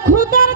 খোদা